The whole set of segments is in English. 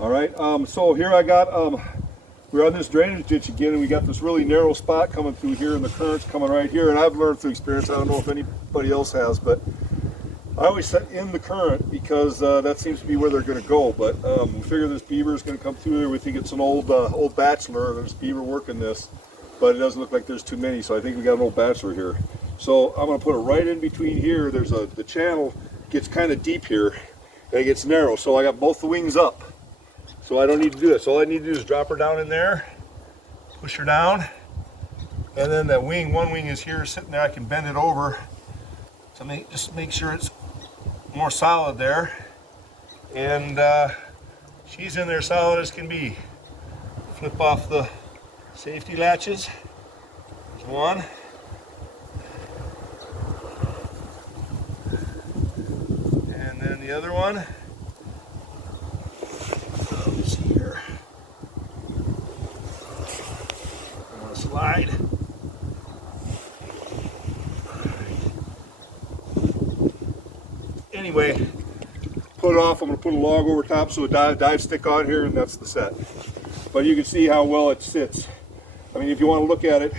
All right, so here I got, we're on this drainage ditch again, and we got this really narrow spot coming through here, and the current's coming right here. And I've learned through experience, I don't know if anybody else has, but I always set in the current because that seems to be where they're going to go. But we figure this beaver is going to come through there. We think it's an old bachelor. There's beaver working this, but it doesn't look like there's too many. So I think we got an old bachelor here. So I'm going to put it right in between here. There's the channel gets kind of deep here, and it gets narrow. So I got both the wings up. So I don't need to do this. All I need to do is drop her down in there, push her down, and then that wing, one wing is here sitting there. I can bend it over to just make sure it's more solid there. And she's in there solid as can be. Flip off the safety latches. There's one. And then the other one. Let's see here. I'm gonna slide. Anyway, put it off. I'm going to put a log over top, so a dive stick on here, and that's the set. But you can see how well it sits. I mean, if you want to look at it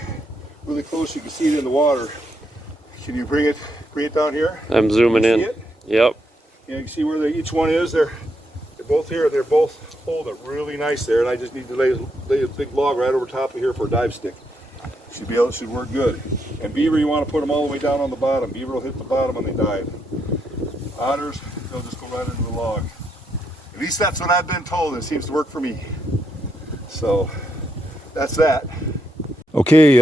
really close, you can see it in the water. Can you bring it down here? I'm zooming in. Yep. Yeah, you can see where each one is. They're both here. They're both holding it really nice there, and I just need to lay a big log right over top of here for a dive stick. Should work good. And beaver, you want to put them all the way down on the bottom. Beaver will hit the bottom when they dive. Otters, they'll just go right into the log. At least that's what I've been told. It seems to work for me. So that's that. Okay,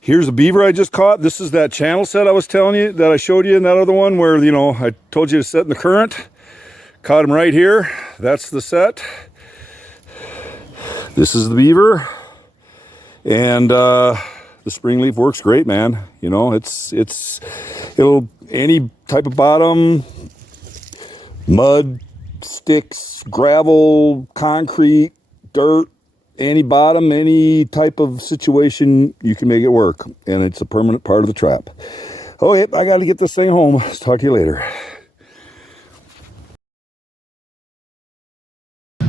here's a beaver I just caught. This is that channel set I was telling you, that I showed you in that other one where, you know, I told you to set in the current. Caught him right here. That's the set. This is the beaver. And the SoringLeaf works great, man. You know, it'll any type of bottom, mud, sticks, gravel, concrete, dirt, any bottom, any type of situation, you can make it work. And it's a permanent part of the trap. Okay, I got to get this thing home. Talk to you later.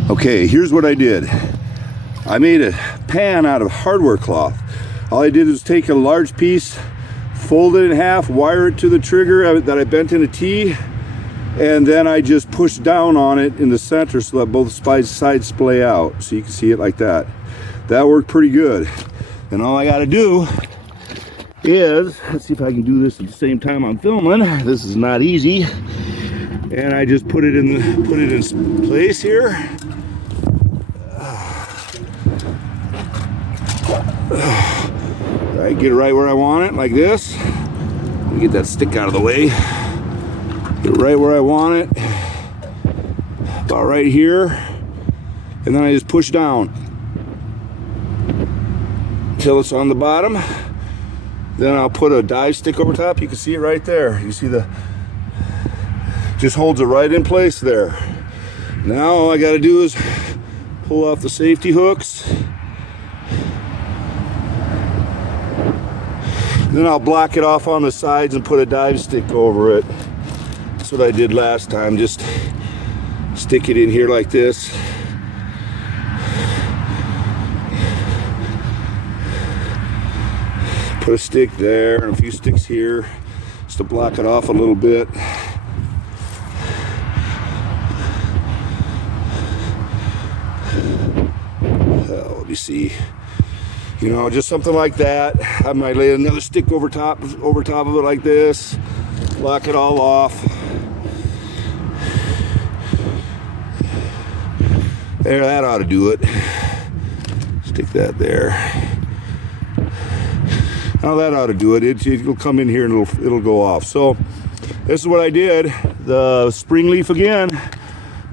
Okay, here's what I did. I made a pan out of hardware cloth. All I did is take a large piece, fold it in half, wire it to the trigger that I bent in a T, and then I just pushed down on it in the center so that both sides splay out, so you can see it like that. That worked pretty good. And all I got to do is, let's see if I can do this at the same time I'm filming. This is not easy. And I just put it in place here. I get it right where I want it, like this. Let me get that stick out of the way. Get it right where I want it. About right here. And then I just push down until it's on the bottom. Then I'll put a dive stick over top. You can see it right there. You see just holds it right in place there. Now all I got to do is pull off the safety hooks. Then I'll block it off on the sides and put a dive stick over it. That's what I did last time. Just stick it in here like this. Put a stick there and a few sticks here just to block it off a little bit. Let me see. You know, just something like that. I might lay another stick over top of it like this. Lock it all off. There, that ought to do it. Stick that there. Now that ought to do it. It'll come in here and it'll go off. So this is what I did. The SoringLeaf again.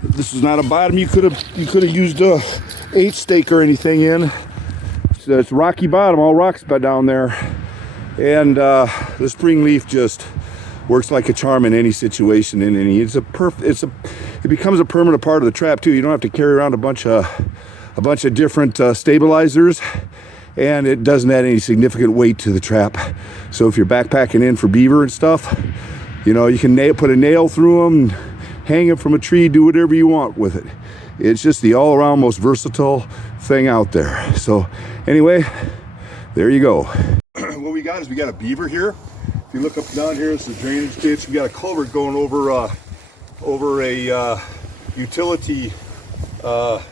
This is not a bottom you could have used a 8-stake or anything in. It's rocky bottom, all rocks down there, and the SoringLeaf just works like a charm in any situation. It becomes a permanent part of the trap too. You don't have to carry around a bunch of different stabilizers, and it doesn't add any significant weight to the trap. So if you're backpacking in for beaver and stuff, you know, you can put a nail through them, hang it from a tree, do whatever you want with it. It's just the all-around most versatile thing out there. So anyway, there you go. What we got is we got a beaver here. If you look up down here, it's the drainage ditch. We got a culvert going over a utility, I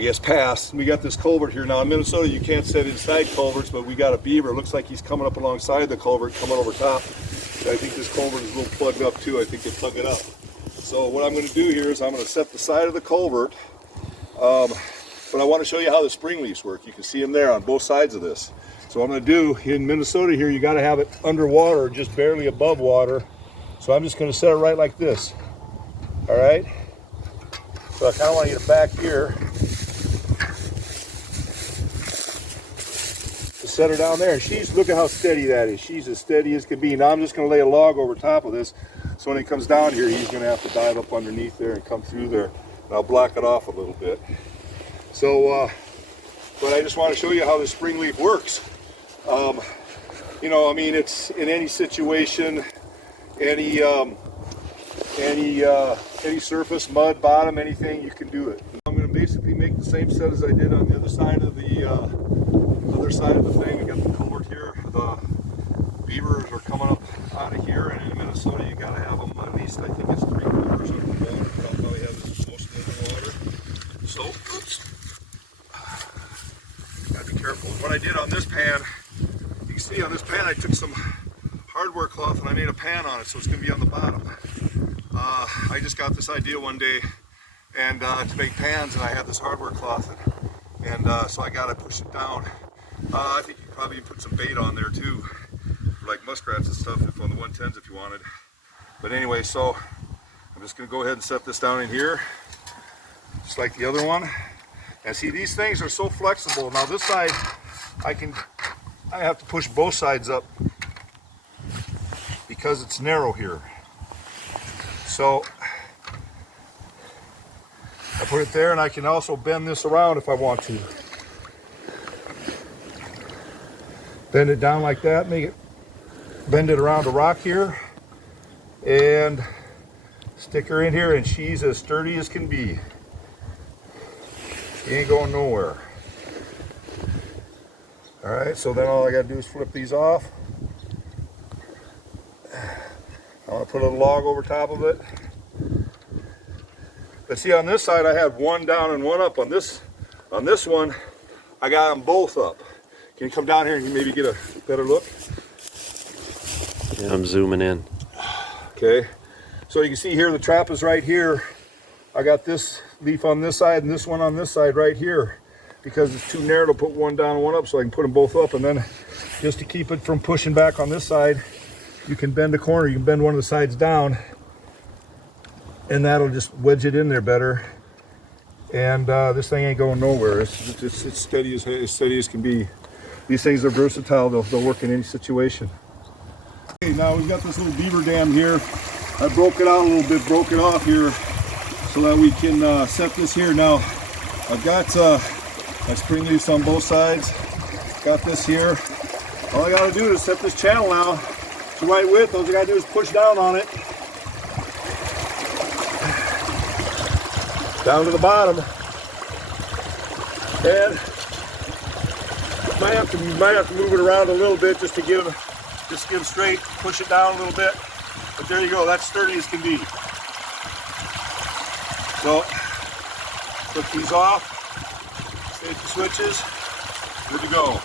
guess, pass. We got this culvert here. Now in Minnesota, you can't set inside culverts, but we got a beaver. It looks like he's coming up alongside the culvert, coming over top. I think this culvert is a little plugged up too. I think they plug it up. So what I'm going to do here is I'm going to set the side of the culvert, but I want to show you how the spring leaves work. You can see them there on both sides of this. So what I'm going to do in Minnesota here, you got to have it underwater, just barely above water. So I'm just going to set it right like this. All right. So I kind of want you to back here. Set her down there, and look at how steady that is. She's as steady as can be. Now I'm just going to lay a log over top of this, so when it comes down here, he's going to have to dive up underneath there and come through there, and I'll block it off a little bit. So, but I just want to show you how the spring leaf works. You know, I mean, it's in any situation, any surface, mud, bottom, anything, you can do it. I'm going to basically make the same set as I did on the other side of the thing. We got the culvert here. The beavers are coming up out of here, and in Minnesota you got to have them at least, I think it's 3 quarters under water. I'll probably have this mostly underwater. So, oops. Gotta be careful. What I did on this pan, you can see on this pan I took some hardware cloth and I made a pan on it, so it's going to be on the bottom. I just got this idea one day and to make pans, and I had this hardware cloth, and so I got to push it down. I think you could probably put some bait on there too, like muskrats and stuff, if on the 110s if you wanted. But anyway, so I'm just going to go ahead and set this down in here, just like the other one. And see, these things are so flexible. Now this side, I have to push both sides up because it's narrow here. So I put it there, and I can also bend this around if I want to. Bend it down like that, bend it around a rock here, and stick her in here, and she's as sturdy as can be. She ain't going nowhere. All right, so then all I gotta do is flip these off. I want to put a little log over top of it. But see, on this side I had one down and one up. On this one, I got them both up. Can you come down here and maybe get a better look? Yeah, I'm zooming in. Okay, so you can see here the trap is right here. I got this leaf on this side and this one on this side right here, because it's too narrow to put one down and one up, so I can put them both up. And then just to keep it from pushing back on this side, you can bend a corner, you can bend one of the sides down, and that'll just wedge it in there better. And this thing ain't going nowhere. It's steady as can be. These things are versatile. They'll work in any situation. Okay, now we've got this little beaver dam here. I broke it out a little bit, broke it off here, so that we can set this here. Now I've got my spring leaves on both sides. Got this here. All I got to do is set this channel now. It's the right width. All I got to do is push down on it, down to the bottom, and you might have to move it around a little bit just to get them straight. Push it down a little bit, but there you go. That's sturdy as can be. So flip these off, safety switches, good to go.